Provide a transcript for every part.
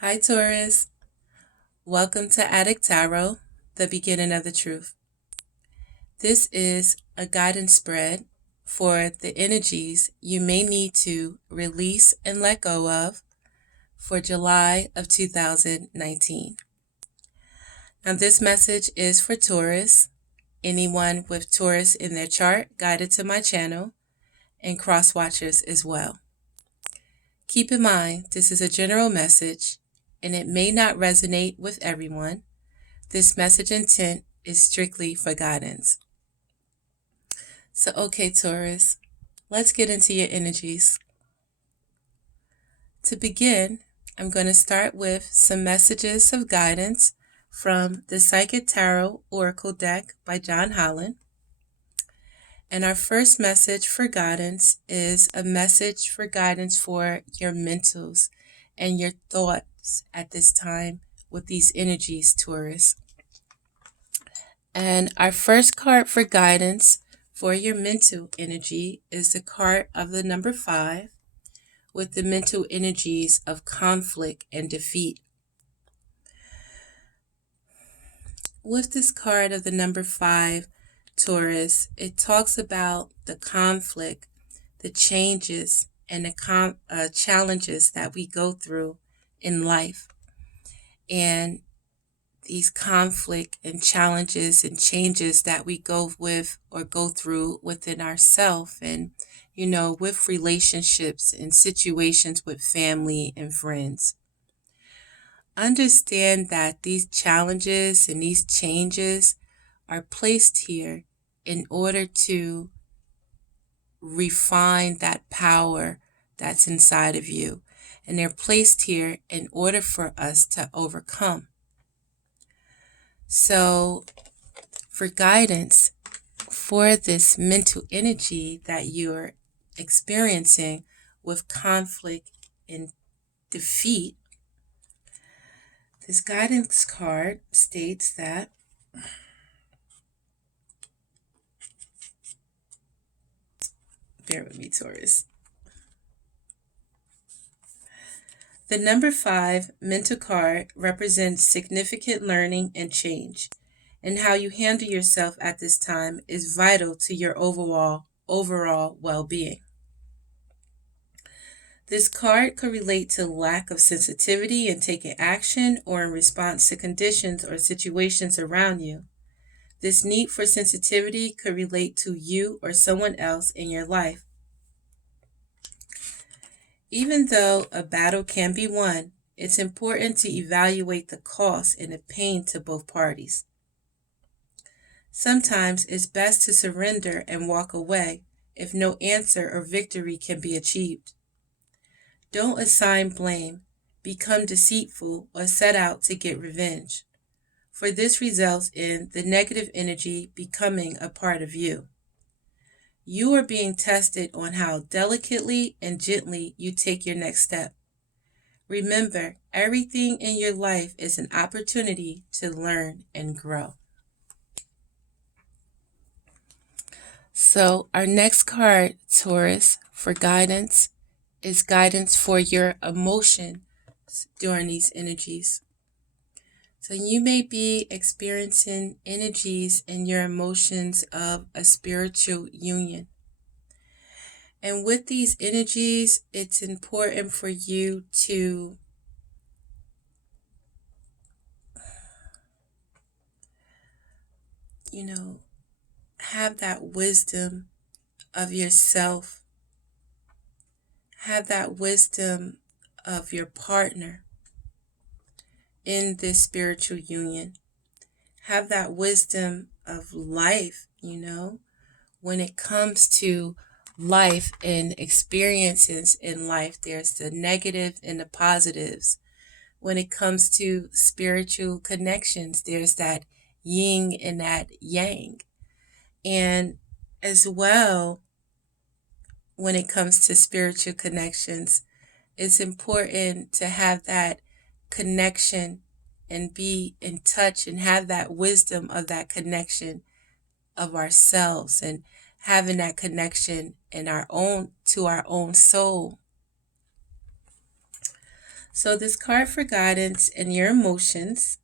Hi, Taurus. Welcome to Adik Tarot, the beginning of the truth. This is a guidance spread for the energies you may need to release and let go of for July of 2019. Now, this message is for Taurus, anyone with Taurus in their chart guided to my channel, and cross watchers as well. Keep in mind, this is a general message and it may not resonate with everyone. This message intent is strictly for guidance. So, okay, Taurus, let's get into your energies. To begin, I'm going to start with some messages of guidance from the Psychic Tarot Oracle deck by John Holland. And our first message for guidance is a message for guidance for your mentals and your thoughts at this time with these energies, Taurus. And our first card for guidance for your mental energy is the card of the number 5 with the mental energies of conflict and defeat. With this card of the number 5, Taurus, it talks about the conflict, the changes, and the challenges that we go through in life. And these conflict and challenges and changes that we go with or go through within ourselves and, with relationships and situations with family and friends. Understand that these challenges and these changes are placed here in order to refine that power that's inside of you. And they're placed here in order for us to overcome. So, for guidance for this mental energy that you're experiencing with conflict and defeat, this guidance card states that bear with me, Taurus. The number 5 mental card represents significant learning and change, and how you handle yourself at this time is vital to your overall well-being. This card could relate to lack of sensitivity in taking action or in response to conditions or situations around you. This need for sensitivity could relate to you or someone else in your life. Even though a battle can be won, it's important to evaluate the cost and the pain to both parties. Sometimes it's best to surrender and walk away if no answer or victory can be achieved. Don't assign blame, become deceitful, or set out to get revenge, for this results in the negative energy becoming a part of you. You are being tested on how delicately and gently you take your next step. Remember, everything in your life is an opportunity to learn and grow. So our next card, Taurus, for guidance is guidance for your emotions during these energies. So you may be experiencing energies and your emotions of a spiritual union. And with these energies, it's important for you to have that wisdom of yourself, have that wisdom of your partner in this spiritual union. Have that wisdom of life, when it comes to life and experiences in life, there's the negative and the positives. When it comes to spiritual connections, there's that yin and that yang. And as well, when it comes to spiritual connections, it's important to have that connection and be in touch and have that wisdom of that connection of ourselves and having that connection in to our own soul. So this card for guidance in your emotions,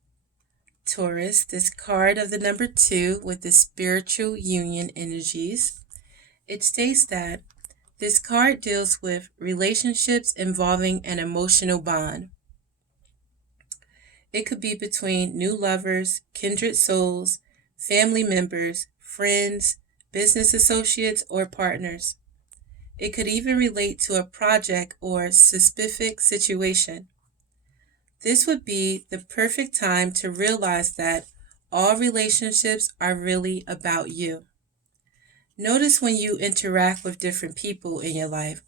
Taurus, this card of the number 2 with the spiritual union energies, it states that this card deals with relationships involving an emotional bond. It could be between new lovers, kindred souls, family members, friends, business associates, or partners. It could even relate to a project or specific situation. This would be the perfect time to realize that all relationships are really about you. Notice when you interact with different people in your life.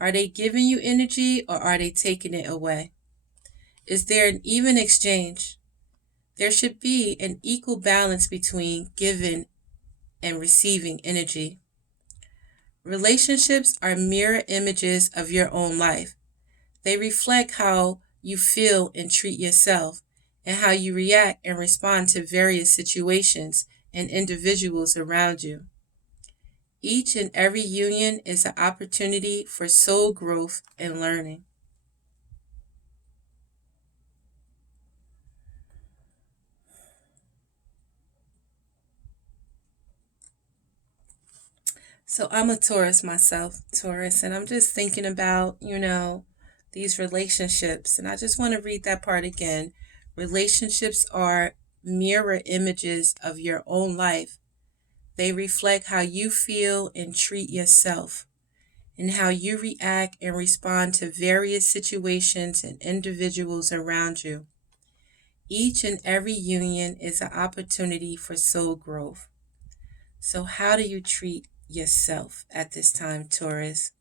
Are they giving you energy or are they taking it away? Is there an even exchange? There should be an equal balance between giving and receiving energy. Relationships are mirror images of your own life. They reflect how you feel and treat yourself, and how you react and respond to various situations and individuals around you. Each and every union is an opportunity for soul growth and learning. So I'm a Taurus myself, Taurus, and I'm just thinking about, these relationships. And I just want to read that part again. Relationships are mirror images of your own life. They reflect how you feel and treat yourself, and how you react and respond to various situations and individuals around you. Each and every union is an opportunity for soul growth. So how do you treat yourself at this time, Taurus?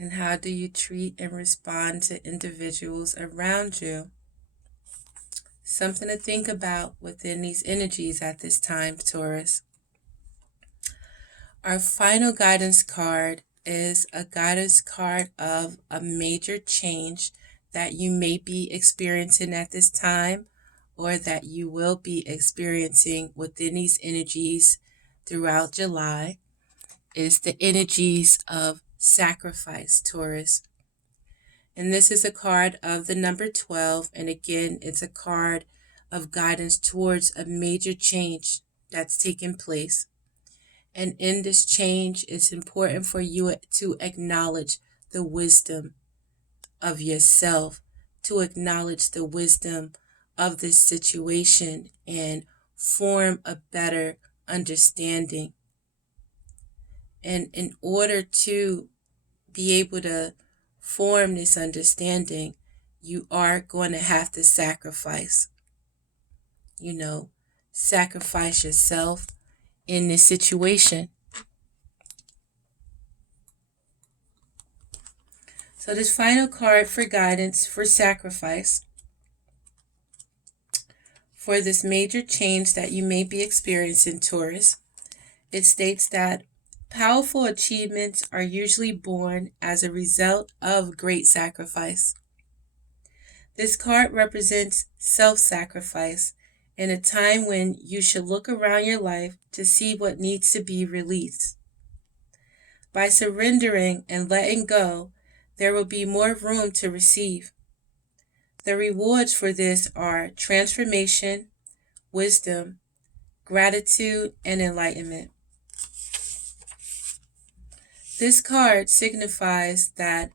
And how do you treat and respond to individuals around you? Something to think about within these energies at this time, Taurus. Our final guidance card is a guidance card of a major change that you may be experiencing at this time, or that you will be experiencing within these energies throughout July. Is the energies of sacrifice, Taurus. And this is a card of the number 12. And again, it's a card of guidance towards a major change that's taking place. And in this change, it's important for you to acknowledge the wisdom of yourself, to acknowledge the wisdom of this situation and form a better understanding. And in order to be able to form this understanding, you are going to have to sacrifice. Sacrifice yourself in this situation. So this final card for guidance for sacrifice, for this major change that you may be experiencing, Taurus, it states that powerful achievements are usually born as a result of great sacrifice. This card represents self-sacrifice in a time when you should look around your life to see what needs to be released. By surrendering and letting go, there will be more room to receive. The rewards for this are transformation, wisdom, gratitude, and enlightenment. This card signifies that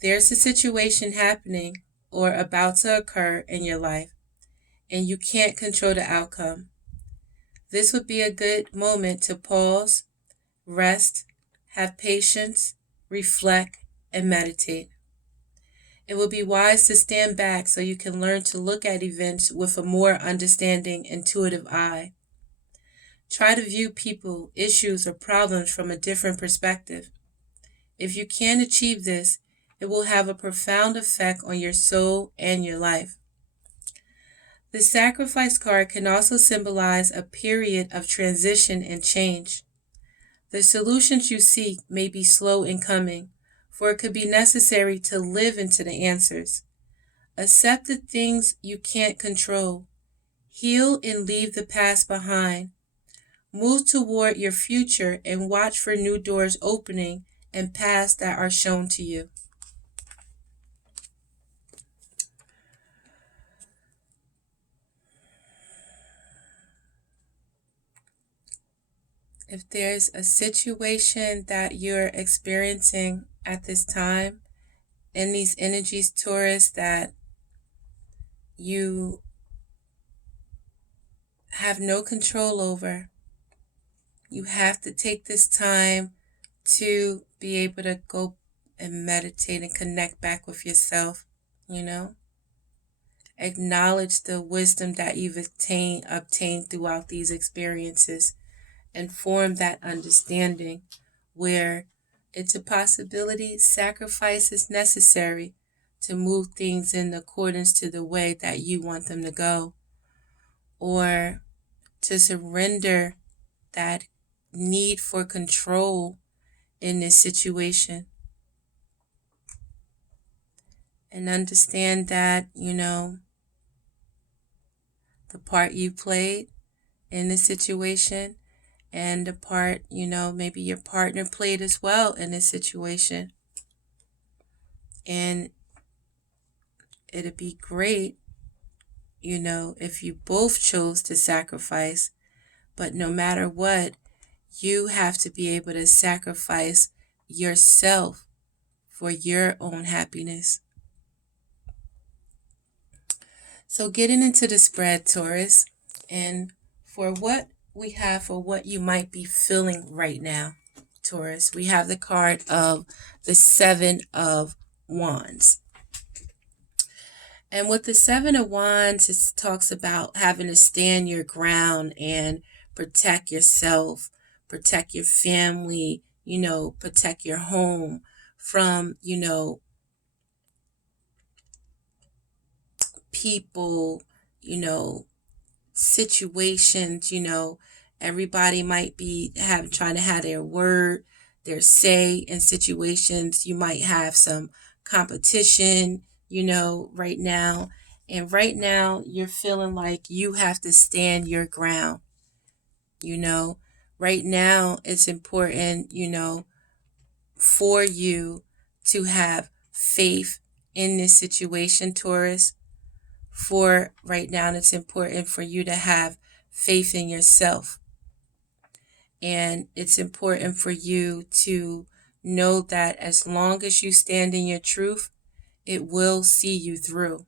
there's a situation happening or about to occur in your life, and you can't control the outcome. This would be a good moment to pause, rest, have patience, reflect, and meditate. It will be wise to stand back so you can learn to look at events with a more understanding, intuitive eye. Try to view people, issues, or problems from a different perspective. If you can achieve this, it will have a profound effect on your soul and your life. The sacrifice card can also symbolize a period of transition and change. The solutions you seek may be slow in coming, for it could be necessary to live into the answers. Accept the things you can't control. Heal and leave the past behind. Move toward your future and watch for new doors opening and paths that are shown to you. If there's a situation that you're experiencing at this time in these energies, Taurus, that you have no control over, you have to take this time to be able to go and meditate and connect back with yourself, you know? Acknowledge the wisdom that you've obtained throughout these experiences and form that understanding where it's a possibility sacrifice is necessary to move things in accordance to the way that you want them to go, or to surrender that need for control in this situation and understand that, the part you played in the situation and the part, maybe your partner played as well in this situation. And it'd be great, if you both chose to sacrifice, but no matter what, you have to be able to sacrifice yourself for your own happiness. So getting into the spread, Taurus, and for what we have for what you might be feeling right now, Taurus, we have the card of the Seven of Wands. And with the Seven of Wands, it talks about having to stand your ground and protect yourself, protect your family, protect your home from, people, situations, everybody might be trying to have their word, their say in situations. You might have some competition, right now. And right now you're feeling like you have to stand your ground. Right now it's important, for you to have faith in this situation, Taurus. For right now, it's important for you to have faith in yourself. And it's important for you to know that as long as you stand in your truth, it will see you through.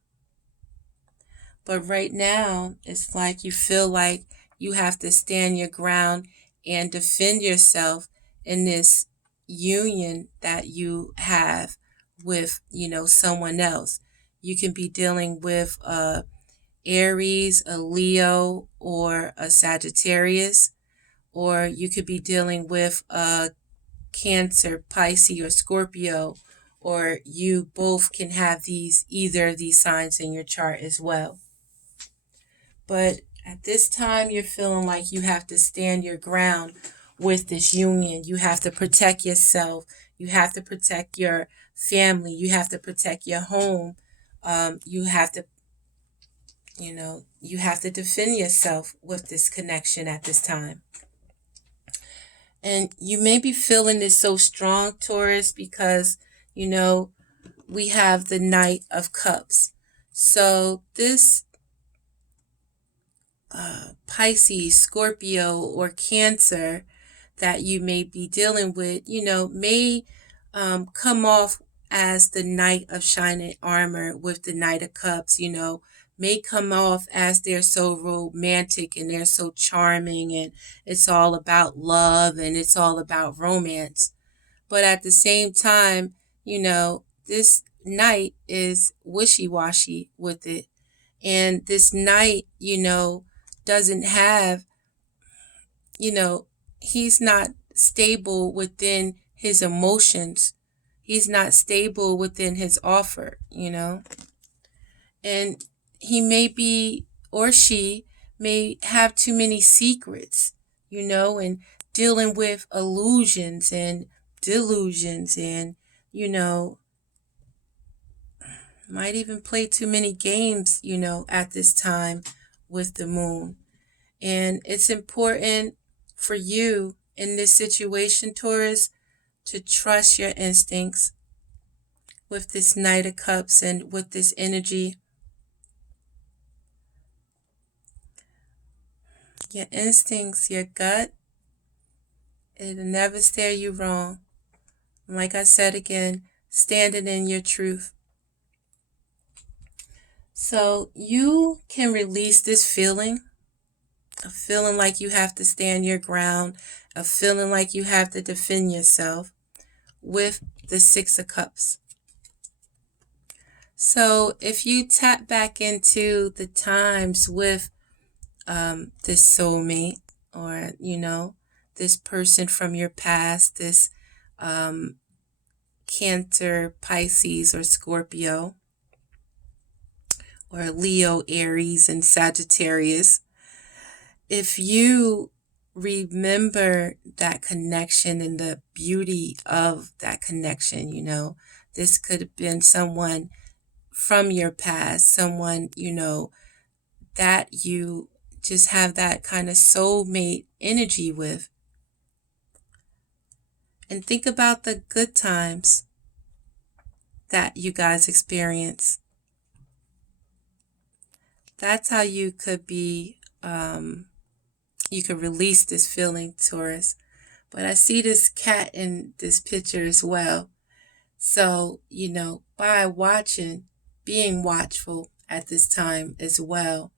But right now, it's like you feel like you have to stand your ground and defend yourself in this union that you have with, someone else. You can be dealing with Aries, a Leo, or a Sagittarius, or you could be dealing with a Cancer, Pisces, or Scorpio, or you both can have either of these signs in your chart as well. But at this time, you're feeling like you have to stand your ground with this union. You have to protect yourself. You have to protect your family. You have to protect your home. You have to defend yourself with this connection at this time. And you may be feeling this so strong, Taurus, because, we have the Knight of Cups. So this Pisces, Scorpio, or Cancer that you may be dealing with, may come off as the Knight of Shining Armor with the Knight of Cups, may come off as they're so romantic and they're so charming and it's all about love and it's all about romance. But at the same time, this Knight is wishy-washy with it. And this Knight, doesn't have, he's not stable within his emotions. He's not stable within his offer, And he may be, or she may have too many secrets, and dealing with illusions and delusions and, might even play too many games, at this time with the moon. And it's important for you in this situation, Taurus, to trust your instincts with this Knight of Cups and with this energy. Your instincts, your gut, it'll never steer you wrong. Like I said again, standing in your truth. So you can release this feeling of feeling like you have to stand your ground, of feeling like you have to defend yourself with the Six of Cups. So if you tap back into the times with this soulmate, or, this person from your past, this Cancer, Pisces, or Scorpio, or Leo, Aries, and Sagittarius, if you remember that connection and the beauty of that connection, this could have been someone from your past, someone, that you just have that kind of soulmate energy with. And think about the good times that you guys experience. That's how you could be, you could release this feeling, Taurus. But I see this cat in this picture as well. So, by watching, being watchful at this time as well.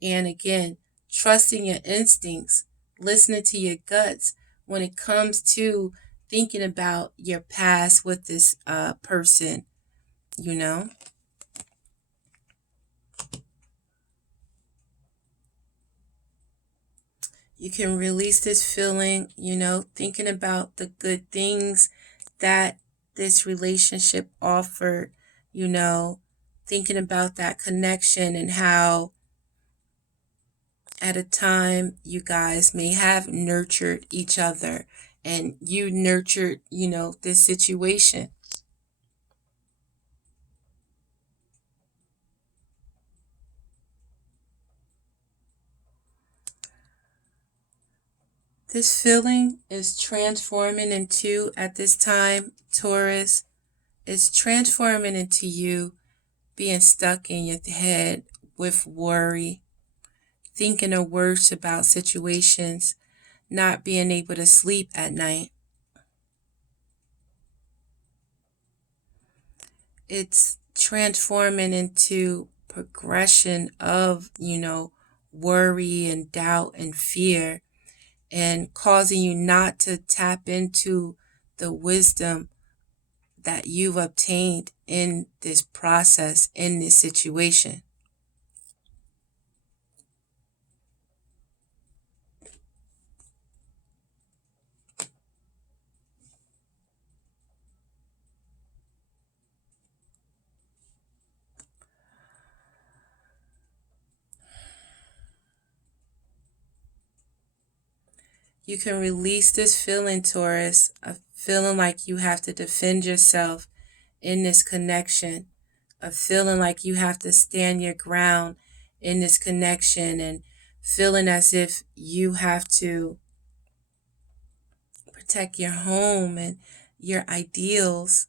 And again, trusting your instincts, listening to your guts when it comes to thinking about your past with this person, You can release this feeling, thinking about the good things that this relationship offered, thinking about that connection and how at a time you guys may have nurtured each other and you nurtured, this situation. This feeling is transforming into, at this time, Taurus, is transforming into you being stuck in your head with worry, thinking of worse about situations, not being able to sleep at night. It's transforming into progression of, worry and doubt and fear, and causing you not to tap into the wisdom that you've obtained in this process, in this situation. You can release this feeling, Taurus, of feeling like you have to defend yourself in this connection, of feeling like you have to stand your ground in this connection, and feeling as if you have to protect your home and your ideals,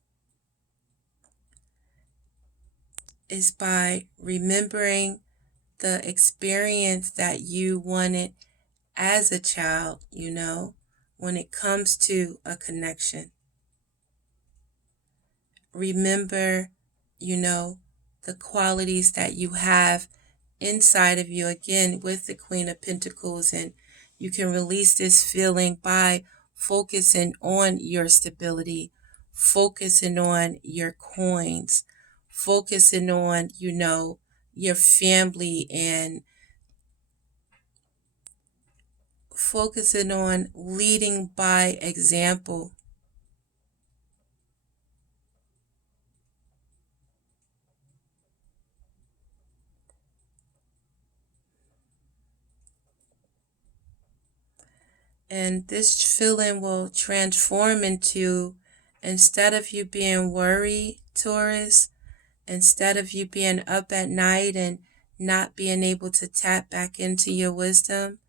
is by remembering the experience that you wanted as a child, when it comes to a connection. Remember, the qualities that you have inside of you, again, with the Queen of Pentacles. And you can release this feeling by focusing on your stability, focusing on your coins, focusing on, your family, and focusing on leading by example. And this feeling will transform into, instead of you being worried, Taurus, instead of you being up at night and not being able to tap back into your wisdom,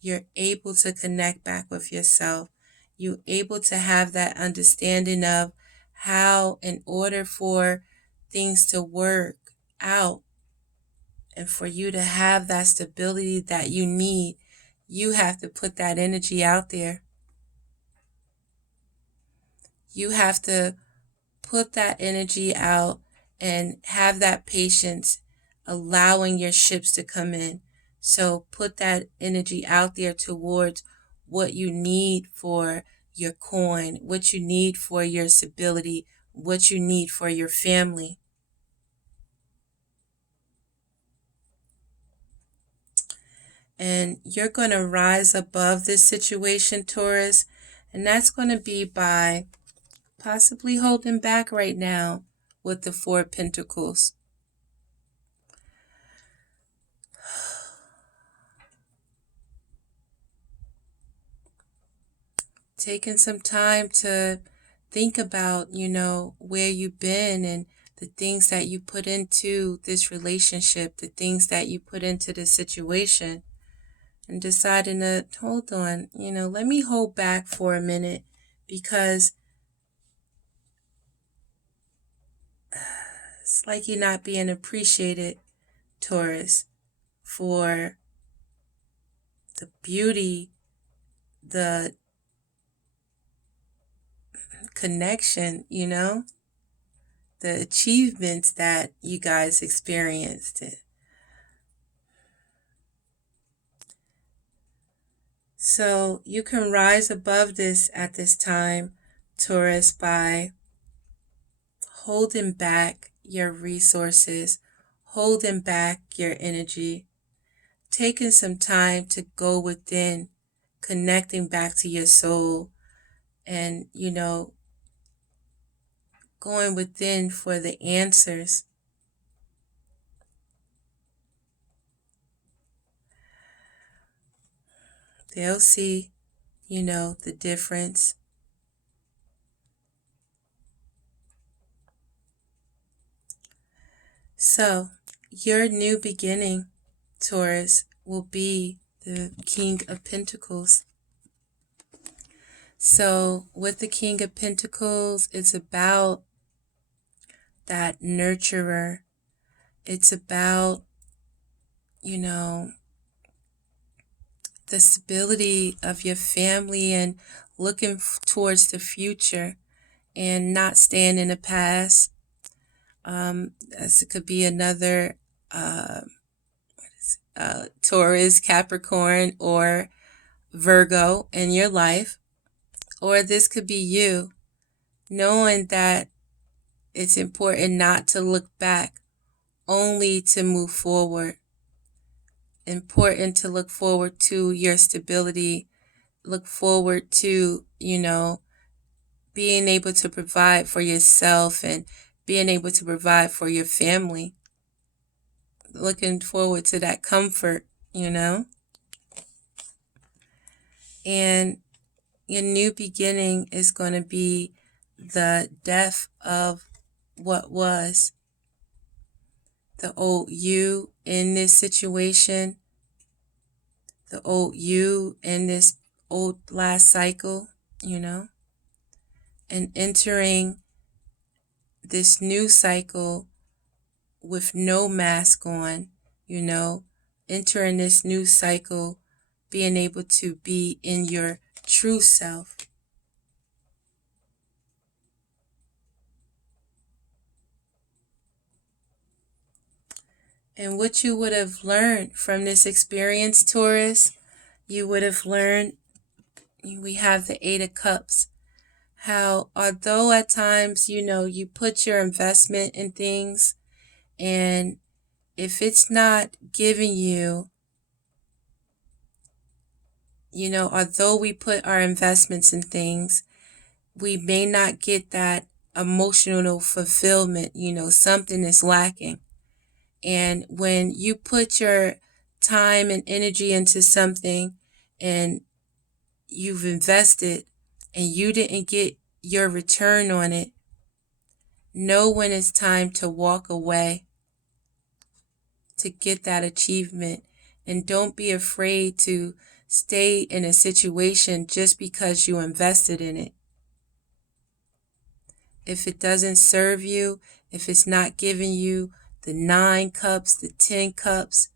you're able to connect back with yourself. You're able to have that understanding of how, in order for things to work out and for you to have that stability that you need, you have to put that energy out there. You have to put that energy out and have that patience, allowing your ships to come in. So put that energy out there towards what you need for your coin, what you need for your stability, what you need for your family. And you're going to rise above this situation, Taurus, and that's going to be by possibly holding back right now with the Four of Pentacles. Taking some time to think about, where you've been and the things that you put into this relationship, the things that you put into this situation, and deciding to hold on, let me hold back for a minute, because it's like you're not being appreciated, Taurus, for the beauty, the connection, the achievements that you guys experienced. So you can rise above this at this time, Taurus, by holding back your resources, holding back your energy, taking some time to go within, connecting back to your soul, and, going within for the answers. They'll see, the difference. So, your new beginning, Taurus, will be the King of Pentacles. So, with the King of Pentacles, it's about that nurturer. It's about, the stability of your family and looking towards the future and not staying in the past. As it could be another Taurus, Capricorn, or Virgo in your life. Or this could be you, knowing that it's important not to look back, only to move forward. Important to look forward to your stability, look forward to, being able to provide for yourself and being able to provide for your family. Looking forward to that comfort, And your new beginning is going to be the death of what was. The old you in this situation, the old you in this old last cycle, and entering this new cycle with no mask on, entering this new cycle, being able to be in your true self. And what you would have learned from this experience, Taurus, you would have learned, we have the Eight of Cups, how although at times, you put your investment in things, and if it's not giving you, although we put our investments in things, we may not get that emotional fulfillment, something is lacking. And when you put your time and energy into something and you've invested and you didn't get your return on it, know when it's time to walk away to get that achievement. And don't be afraid to stay in a situation just because you invested in it. If it doesn't serve you, if it's not giving you the 9 cups, the 10 cups,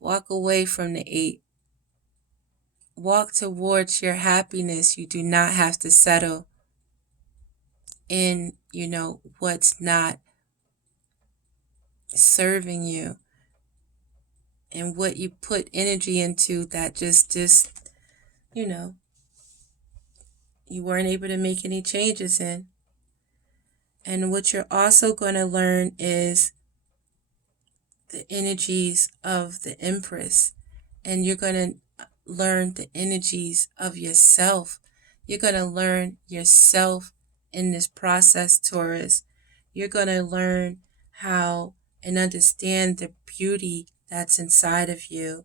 walk away from the 8. Walk towards your happiness. You do not have to settle in, what's not serving you, and what you put energy into that just you weren't able to make any changes in. And what you're also going to learn is the energies of the Empress, and you're going to learn the energies of yourself. You're going to learn yourself in this process, Taurus. You're going to learn how and understand the beauty that's inside of you,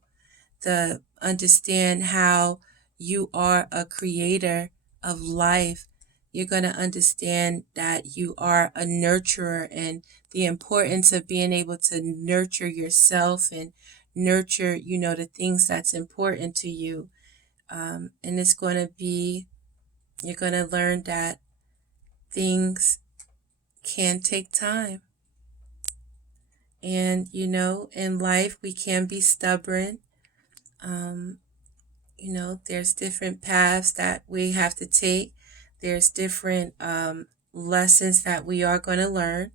to understand how you are a creator of life. You're going to understand that you are a nurturer, and the importance of being able to nurture yourself and nurture, the things that's important to you. And it's going to be, you're going to learn that things can take time. And, in life, we can be stubborn. There's different paths that we have to take. There's different lessons that we are going to learn.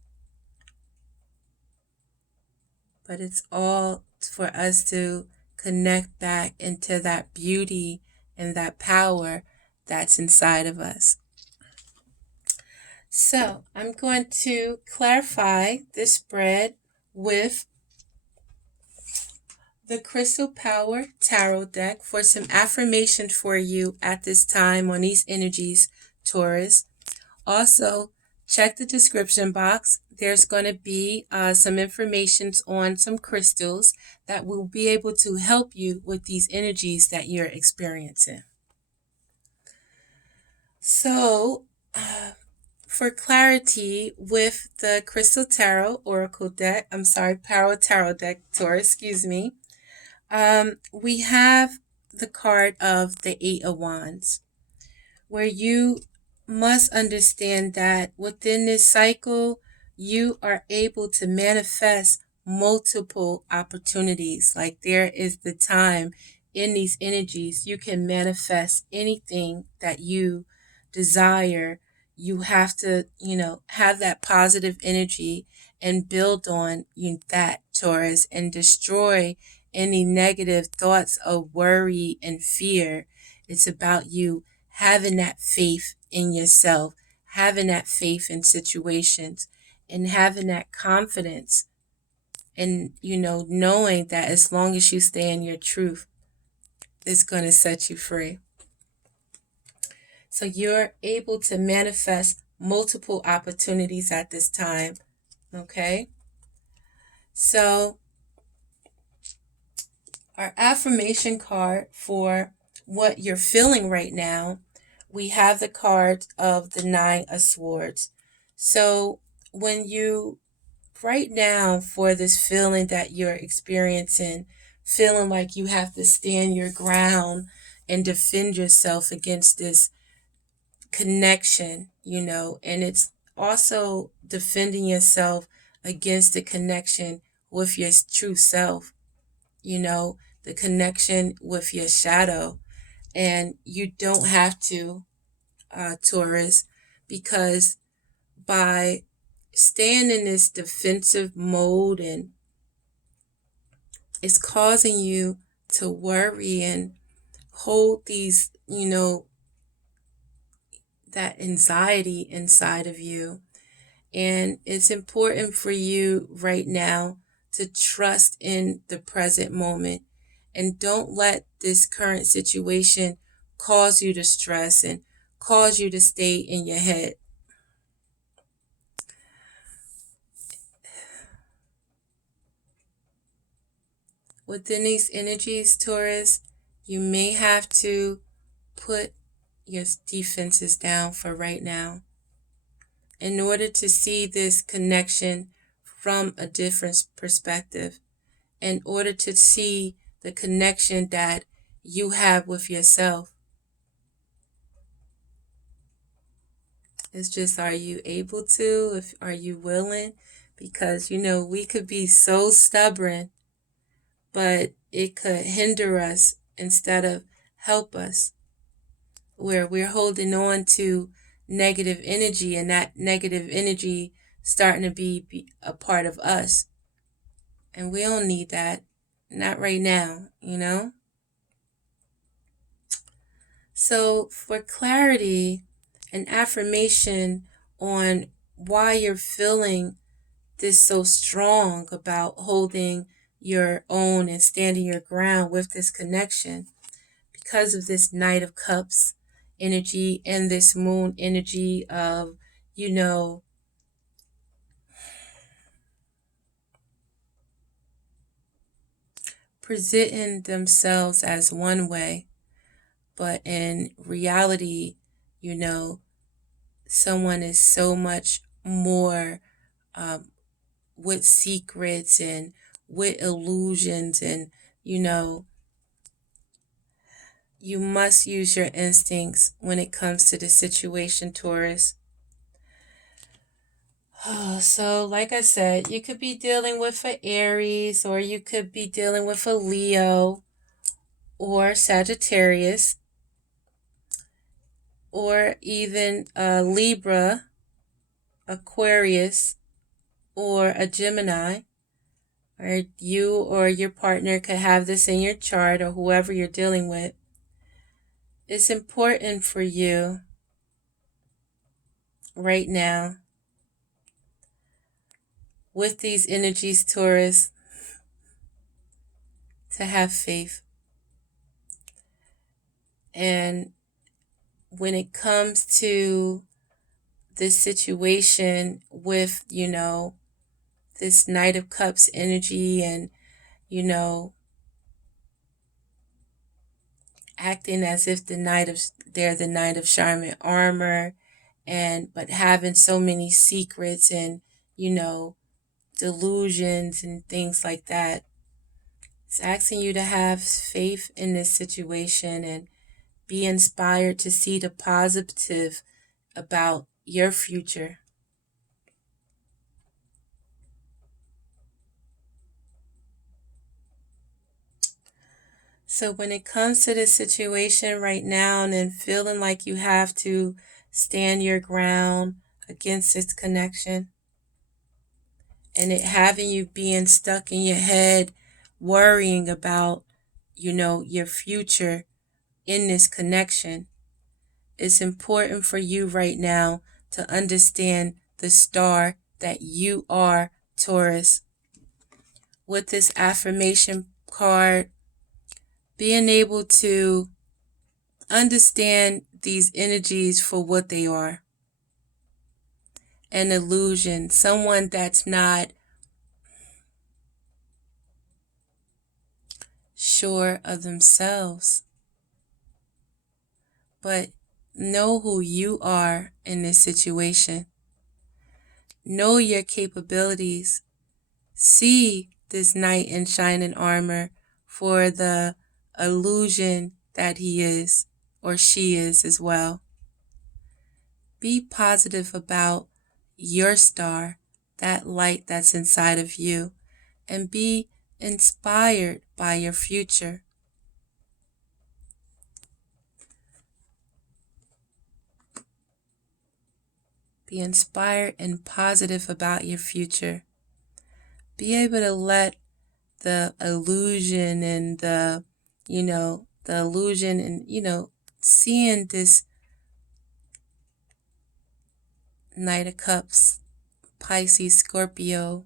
But it's all for us to connect back into that beauty and that power that's inside of us. So I'm going to clarify this spread with the Crystal Power Tarot deck for some affirmations for you at this time on these energies, Taurus. Also, check the description box. There's going to be some information on some crystals that will be able to help you with these energies that you're experiencing. So, for clarity with the Crystal Tarot Oracle deck, Power Tarot deck, Taurus, excuse me, we have the card of the 8 of Wands, where you must understand that within this cycle, you are able to manifest multiple opportunities. Like, there is the time in these energies, you can manifest anything that you desire. You have to, have that positive energy and build on that, Taurus, and destroy any negative thoughts of worry and fear. It's about you having that faith in yourself, having that faith in situations, and having that confidence, and knowing that as long as you stay in your truth, it's going to set you free. So you're able to manifest multiple opportunities at this time. Okay? So our affirmation card for what you're feeling right now, we have the card of the 9 of Swords. So when you, right now, for this feeling that you're experiencing, feeling like you have to stand your ground and defend yourself against this connection, and it's also defending yourself against the connection with your true self, the connection with your shadow. And you don't have to, Taurus, because by staying in this defensive mode, and it's causing you to worry and hold these, that anxiety inside of you. And it's important for you right now to trust in the present moment, and don't let this current situation cause you to stress and cause you to stay in your head. Within these energies, Taurus, you may have to put your defenses down for right now in order to see this connection from a different perspective, in order to see the connection that you have with yourself. It's just, are you able to? Are you willing? Because, we could be so stubborn, but it could hinder us instead of help us, where we're holding on to negative energy, and that negative energy starting to be a part of us. And we don't need that. Not right now. So for clarity, an affirmation on why you're feeling this so strong about holding your own and standing your ground with this connection, because of this Knight of Cups energy and this moon energy of, presenting themselves as one way, but in reality, someone is so much more, with secrets and with illusions, and you must use your instincts when it comes to the situation, Taurus. So, like I said, you could be dealing with an Aries, or you could be dealing with a Leo, or Sagittarius, or even a Libra, Aquarius, or a Gemini. Or you or your partner could have this in your chart, or whoever you're dealing with. It's important for you right now, with these energies, Taurus, to have faith. And when it comes to this situation with, this Knight of Cups energy, and, acting as if they're the Knight of Charming Armor, but having so many secrets and, delusions and things like that. It's asking you to have faith in this situation and be inspired to see the positive about your future. So when it comes to this situation right now, and then feeling like you have to stand your ground against this connection, and it having you being stuck in your head, worrying about, your future in this connection, it's important for you right now to understand the star that you are, Taurus. With this affirmation card, being able to understand these energies for what they are. An illusion, someone that's not sure of themselves. But know who you are in this situation. Know your capabilities. See this knight in shining armor for the illusion that he is, or she is as well. Be positive about your star, that light that's inside of you, and be inspired by your future. Be inspired and positive about your future. Be able to let the illusion and the illusion and, seeing this Knight of Cups, Pisces, Scorpio,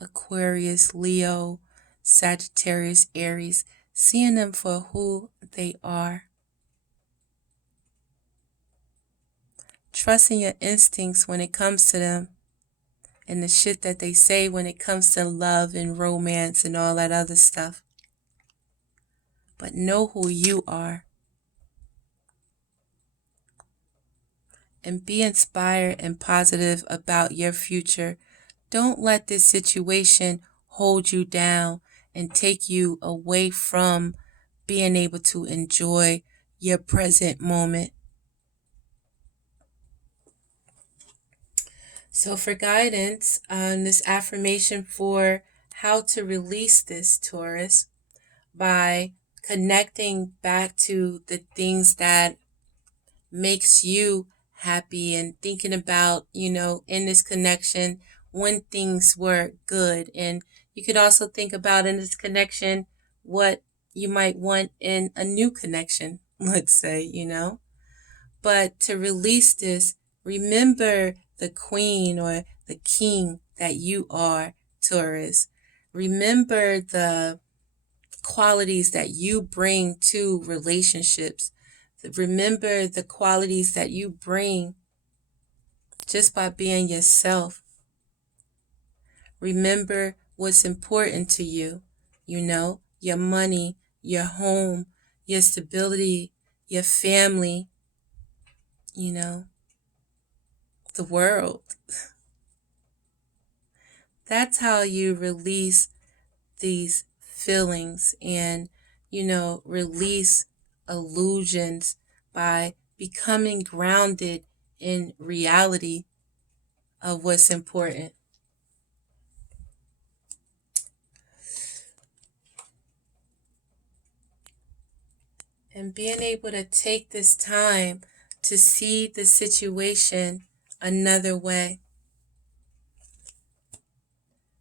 Aquarius, Leo, Sagittarius, Aries, seeing them for who they are. Trusting your instincts when it comes to them, and the shit that they say when it comes to love and romance and all that other stuff. But know who you are. And be inspired and positive about your future. Don't let this situation hold you down and take you away from being able to enjoy your present moment. So for guidance on this affirmation for how to release this, Taurus, by connecting back to the things that makes you happy and thinking about, in this connection when things were good. And you could also think about in this connection what you might want in a new connection, let's say. But to release this, remember the queen or the king that you are, Taurus. Remember the qualities that you bring to relationships. Remember the qualities that you bring just by being yourself. Remember what's important to you, your money, your home, your stability, your family, the world. That's how you release these feelings and, release illusions by becoming grounded in reality of what's important. And being able to take this time to see the situation another way.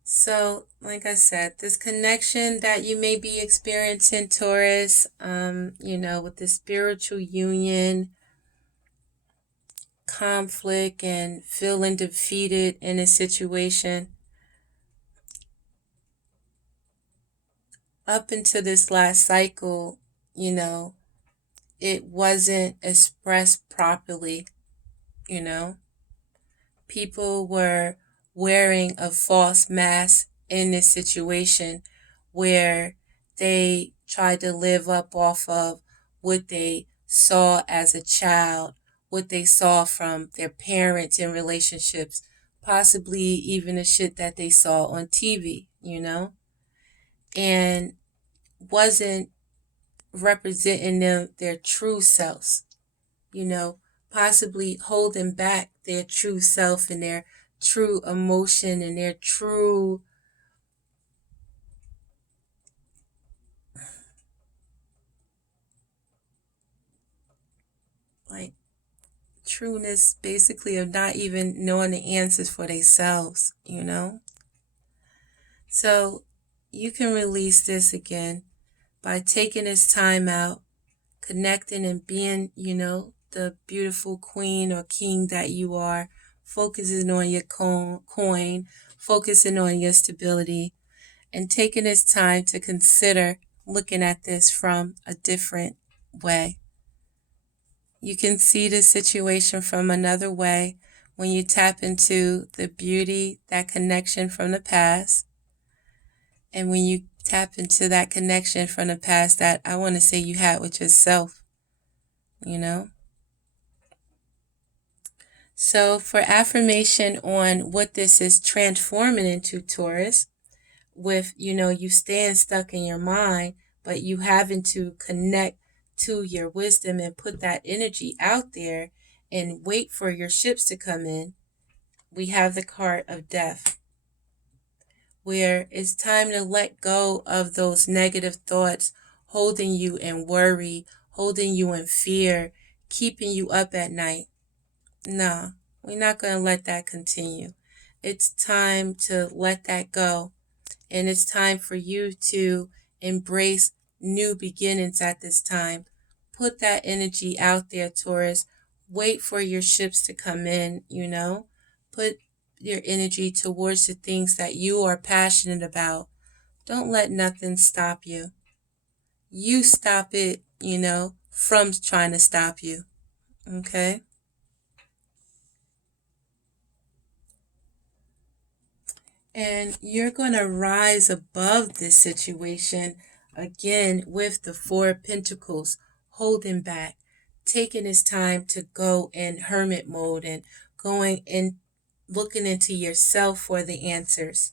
So, like I said, this connection that you may be experiencing, Taurus, with the spiritual union, conflict, and feeling defeated in a situation, up until this last cycle, it wasn't expressed properly, People were wearing a false mask in this situation where they tried to live up off of what they saw as a child, what they saw from their parents in relationships, possibly even the shit that they saw on TV, and wasn't representing their true selves, possibly holding back their true self and their true emotion and their true trueness, basically, of not even knowing the answers for themselves, So you can release this again by taking this time out, connecting and being, the beautiful queen or king that you are, focusing on your coin, focusing on your stability, and taking this time to consider looking at this from a different way. You can see the situation from another way when you tap into the beauty, that connection from the past. And when you tap into that connection from the past that I want to say you had with yourself, So for affirmation on what this is transforming into, Taurus, with, you staying stuck in your mind, but you having to connect to your wisdom and put that energy out there and wait for your ships to come in, we have the card of death, where it's time to let go of those negative thoughts holding you in worry, holding you in fear, keeping you up at night. No, we're not going to let that continue. It's time to let that go. And it's time for you to embrace new beginnings at this time. Put that energy out there, Taurus. Wait for your ships to come in, Put your energy towards the things that you are passionate about. Don't let nothing stop you. You stop it, from trying to stop you. Okay? And you're going to rise above this situation again with the Four of Pentacles, holding back, taking this time to go in hermit mode and going and looking into yourself for the answers.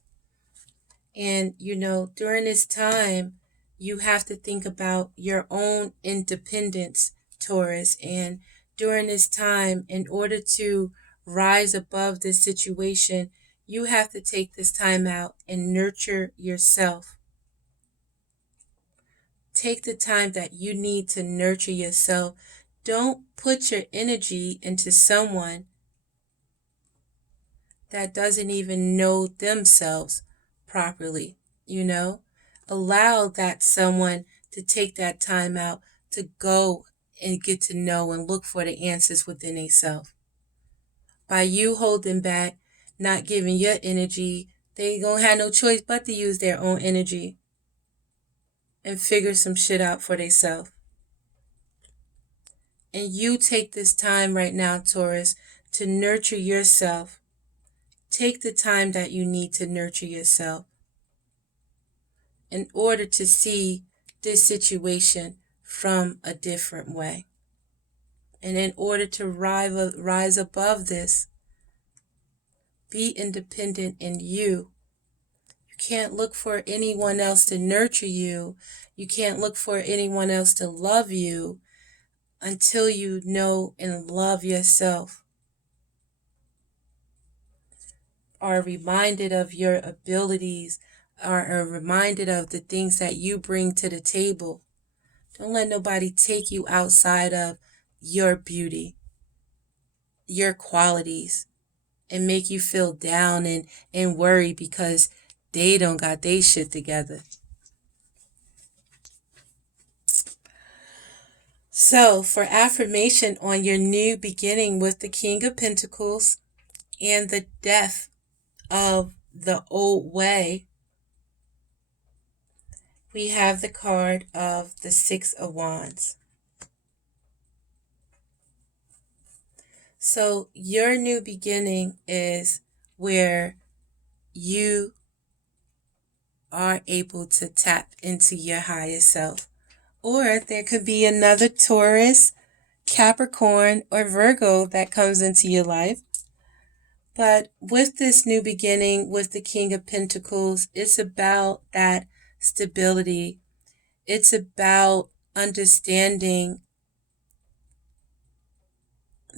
And, during this time, You have to think about your own independence, Taurus. And during this time, in order to rise above this situation, you have to take this time out and nurture yourself. Take the time that you need to nurture yourself. Don't put your energy into someone that doesn't even know themselves properly, you know? Allow that someone to take that time out to go and get to know and look for the answers within themselves. By you holding back, not giving your energy, they ain't gonna have no choice but to use their own energy and figure some shit out for themselves. And you take this time right now, Taurus, to nurture yourself. Take the time that you need to nurture yourself in order to see this situation from a different way. And in order to rise above this, be independent in you. You can't look for anyone else to nurture you. You can't look for anyone else to love you until you know and love yourself. Are reminded of your abilities, are reminded of the things that you bring to the table. Don't let nobody take you outside of your beauty, your qualities, and make you feel down and worry because they don't got their shit together. So, for affirmation on your new beginning with the King of Pentacles and the death of the old way, we have the card of the Six of Wands. So your new beginning is where you are able to tap into your higher self. Or there could be another Taurus, Capricorn, or Virgo that comes into your life. But with this new beginning, with the King of Pentacles, it's about that stability. It's about understanding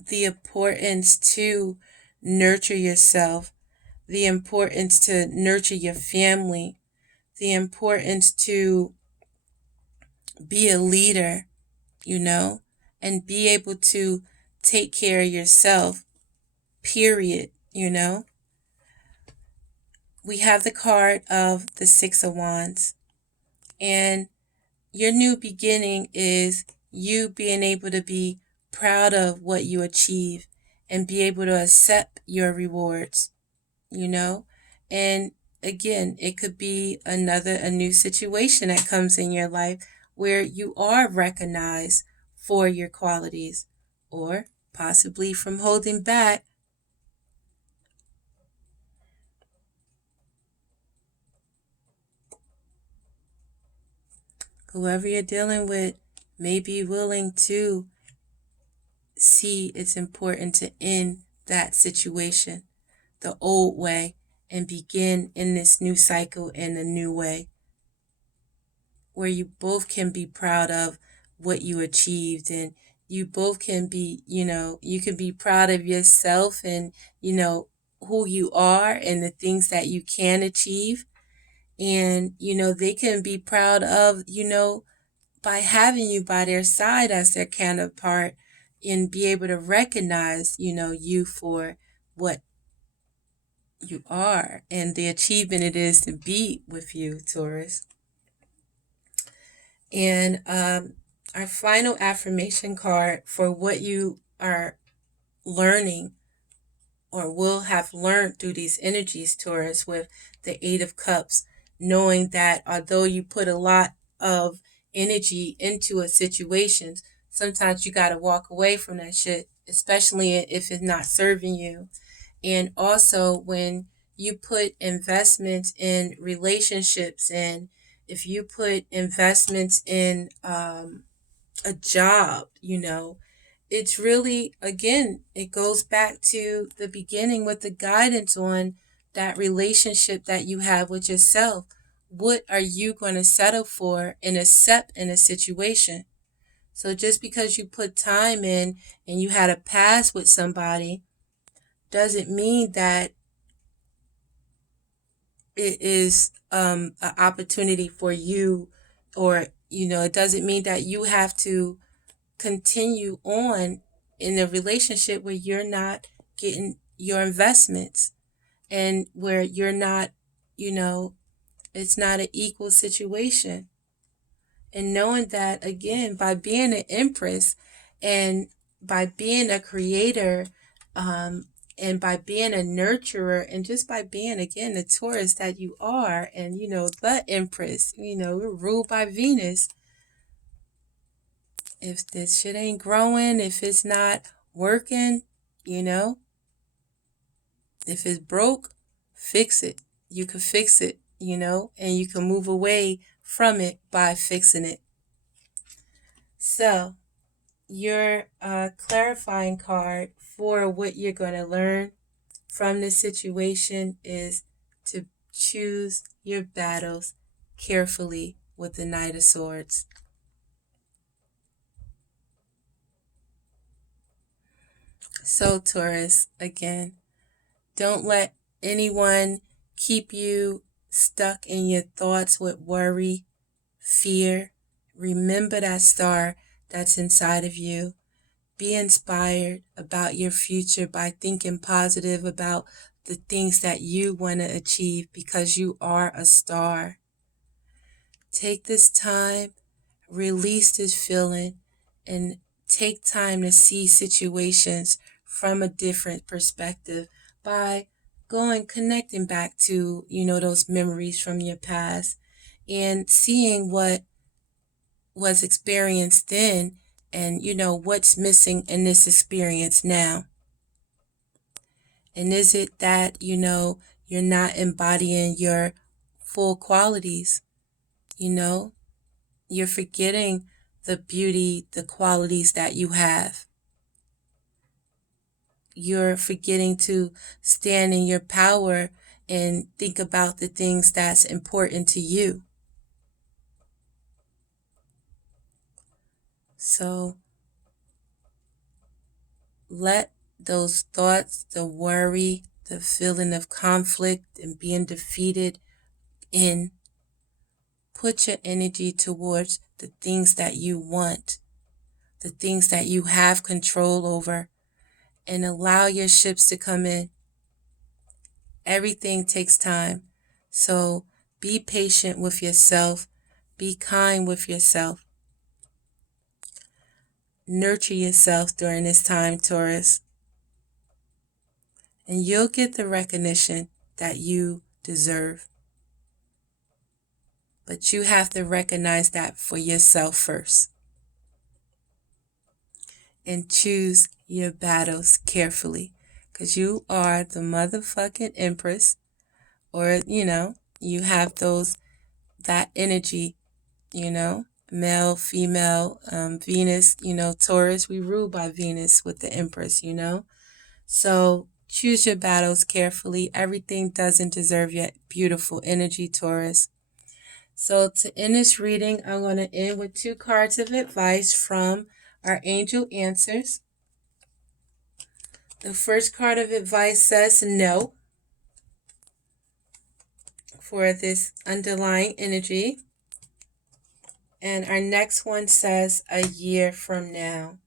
the importance to nurture yourself, the importance to nurture your family, the importance to be a leader, you know, and be able to take care of yourself, period, you know. We have the card of the Six of Wands, and your new beginning is you being able to be proud of what you achieve and be able to accept your rewards, you know. And again, it could be a new situation that comes in your life where you are recognized for your qualities, or possibly from holding back. Whoever you're dealing with may be willing to see it's important to end that situation the old way and begin in this new cycle in a new way, where you both can be proud of what you achieved, and you both can be, you know, you can be proud of yourself and, you know, who you are and the things that you can achieve. And, you know, they can be proud of, you know, by having you by their side as their counterpart, and be able to recognize, you know, you for what you are and the achievement it is to be with you, Taurus. And our final affirmation card for what you are learning or will have learned through these energies, Taurus, with the Eight of Cups, knowing that although you put a lot of energy into a situation, sometimes you got to walk away from that shit, especially if it's not serving you. And also when you put investments in relationships, and if you put investments in a job, you know, it's really, again, it goes back to the beginning with the guidance on that relationship that you have with yourself. what are you going to settle for and accept in a situation? So just because you put time in and you had a past with somebody doesn't mean that it is an opportunity for you, or it doesn't mean that you have to continue on in a relationship where you're not getting your investments, and where you're not, it's not an equal situation. And knowing that, again, by being an empress and by being a creator, and by being a nurturer, and just by being, again, the Taurus that you are, and the empress, we're ruled by Venus. If this shit ain't growing, if it's not working, if it's broke, fix it. You can fix it, and you can move away from it by fixing it. So your clarifying card for what you're going to learn from this situation is to choose your battles carefully with the Knight of Swords. So Taurus, again, don't let anyone keep you stuck in your thoughts with worry, fear. Remember that star that's inside of you. Be inspired about your future by thinking positive about the things that you want to achieve, because you are a star. Take this time, release this feeling, and take time to see situations from a different perspective by connecting back to, those memories from your past, and seeing what was experienced then, and what's missing in this experience now. And is it that you're not embodying your full qualities? You're forgetting the beauty, the qualities that you have. You're forgetting to stand in your power and think about the things that's important to you. So let those thoughts, the worry, the feeling of conflict and being defeated in, put your energy towards the things that you want, the things that you have control over, and allow your ships to come in. Everything takes time. So be patient with yourself. Be kind with yourself. Nurture yourself during this time, Taurus. And you'll get the recognition that you deserve. But you have to recognize that for yourself first. And choose your battles carefully. Because you are the motherfucking empress. Or, you have that energy, male, female, Venus, Taurus. We rule by Venus with the empress, So choose your battles carefully. Everything doesn't deserve your beautiful energy, Taurus. So to end this reading, I'm going to end with 2 cards of advice from our angel answers. The first card of advice says no for this underlying energy. And our next one says a year from now.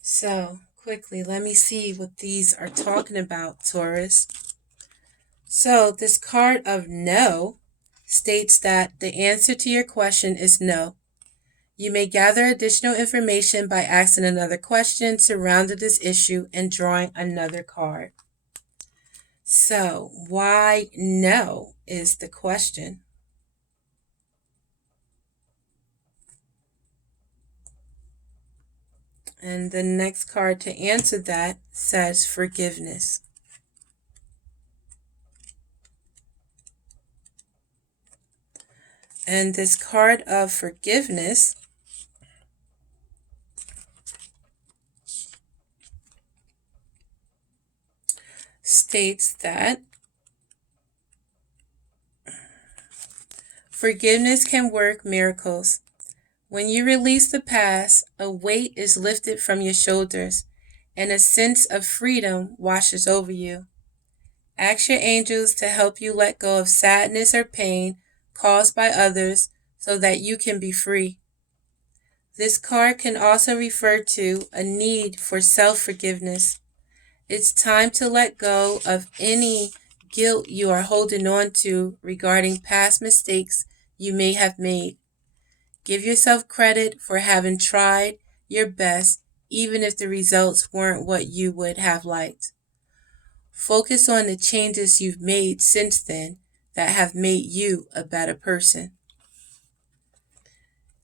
So quickly, let me see what these are talking about, Taurus. So this card of no states that the answer to your question is no. You may gather additional information by asking another question surrounding this issue and drawing another card. So why no is the question. And the next card to answer that says forgiveness. And this card of forgiveness states that Forgiveness can work miracles. When you release the past, a weight is lifted from your shoulders, and a sense of freedom washes over you. Ask your angels to help you let go of sadness or pain caused by others so that you can be free. This card can also refer to a need for self-forgiveness. It's time to let go of any guilt you are holding on to regarding past mistakes you may have made. Give yourself credit for having tried your best, even if the results weren't what you would have liked. Focus on the changes you've made since then that have made you a better person.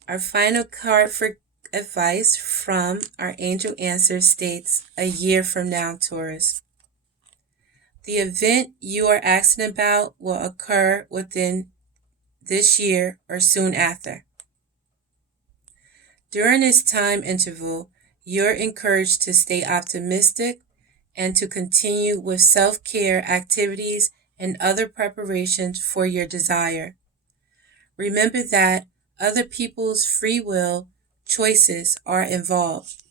Our final card for advice from our angel answer states, a year from now, Taurus. The event you are asking about will occur within this year or soon after. During this time interval, you're encouraged to stay optimistic and to continue with self-care activities and other preparations for your desire. Remember that other people's free will choices are involved.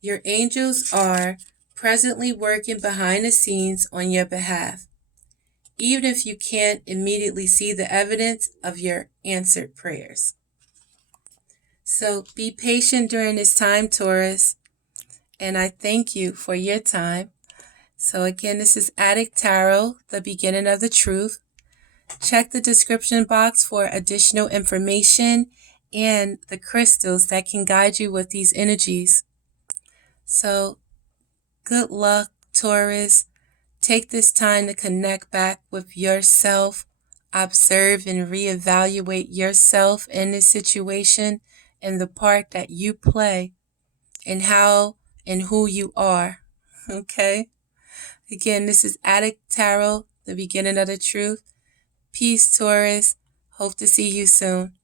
Your angels are presently working behind the scenes on your behalf, even if you can't immediately see the evidence of your answered prayers. So be patient during this time, Taurus, and I thank you for your time. So again, this is Adik Tarot, the beginning of the truth. Check the description box for additional information and the crystals that can guide you with these energies. So good luck, Taurus. Take this time to connect back with yourself, observe and reevaluate yourself in this situation and the part that you play and how and who you are. Okay? Again, this is Adik Tarot, the beginning of the truth. Peace, Taurus. Hope to see you soon.